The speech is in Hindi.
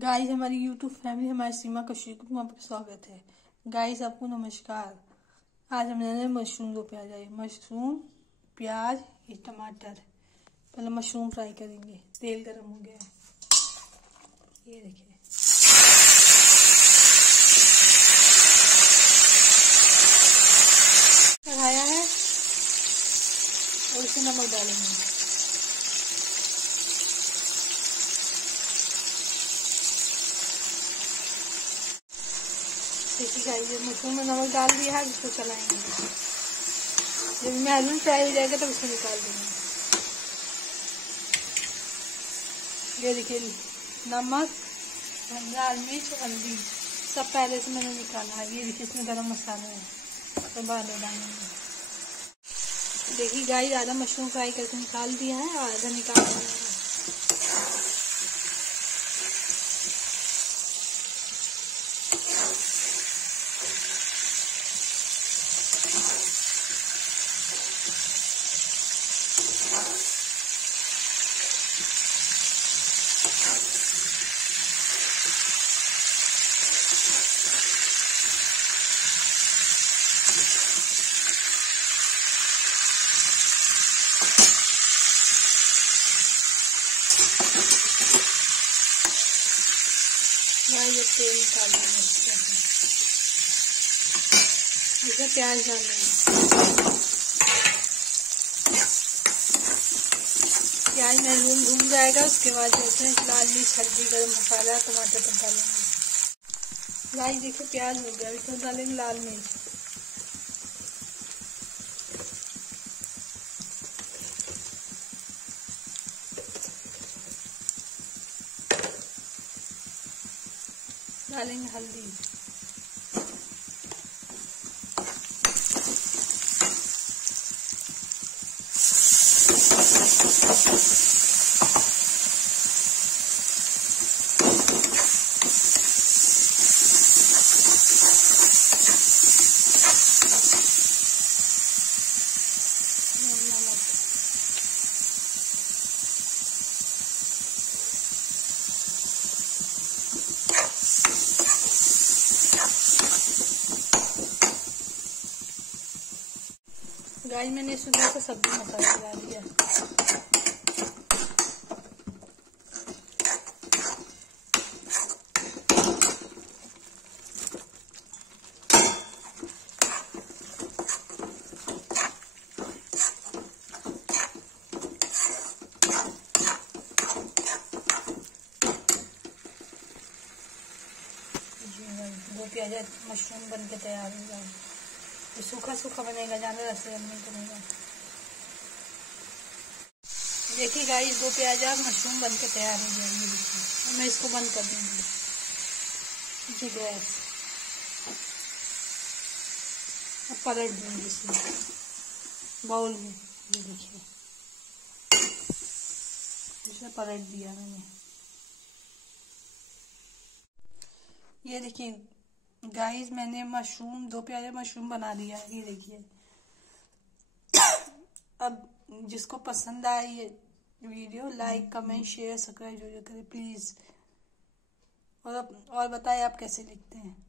गाइस, हमारी यूट्यूब फैमिली हमारी सीमा कश्यप को आपका स्वागत है। गाइस, आपको नमस्कार। आज हमने मशरूम दो प्याज आई मशरूम प्याज ये टमाटर। पहले मशरूम फ्राई करेंगे। तेल गरम हो गया है, ये देखिए। चढ़ाया है और इसमें नमक डालेंगे। देखिए गाइस, जब मशरूम में नमक डाल दिया है इसको चलाएंगे। जब मैरून फ्राई हो जाएगा तब उसको निकाल देंगे। ये देखिए, नमक, लाल मिर्च, हल्दी सब पहले से मैंने निकाला है। ये देखिए, इसमें गरम मसाला है तो बाद में डालेंगे। देखिए गाइस, आधा मशरूम फ्राई करके निकाल दिया है, आधा निकाल दिया है। ये तेल निकाल लेंगे, इसमें प्याज डाल देंगे। प्याज मैरून भून जाएगा, उसके बाद जैसे लाल मिर्च, हल्दी, गरम मसाला, टमाटर पर डालेंगे। गाइस देखिए, प्याज हो गया, इसमें डालेंगे लाल मिर्च। डालेंगे हल्दी, गाइस मैंने इसमें थोड़ा सा सब्जी मसाला डाल दिया। दो प्याज मशरूम बन के तैयार हो जाए। तो सूखा सूखा बनेगा, ज्यादा रसदार नहीं बनेगा। देखिए गाइस, दो प्याज मशरूम बन के तैयार हो जाएगी। देखिए, मैं इसको बंद कर दूंगी। जी गैस, अब पलट दूंगी इसमें बाउल में। ये देखिए, इसमें पलट दिया मैंने। ये देखिए गाइस, मैंने मशरूम दो प्याजा मशरूम बना दिया है। ये देखिए, अब जिसको पसंद आए ये video like, comment, share, subscribe जो करे प्लीज। और बताएं आप कैसे लिखते हैं।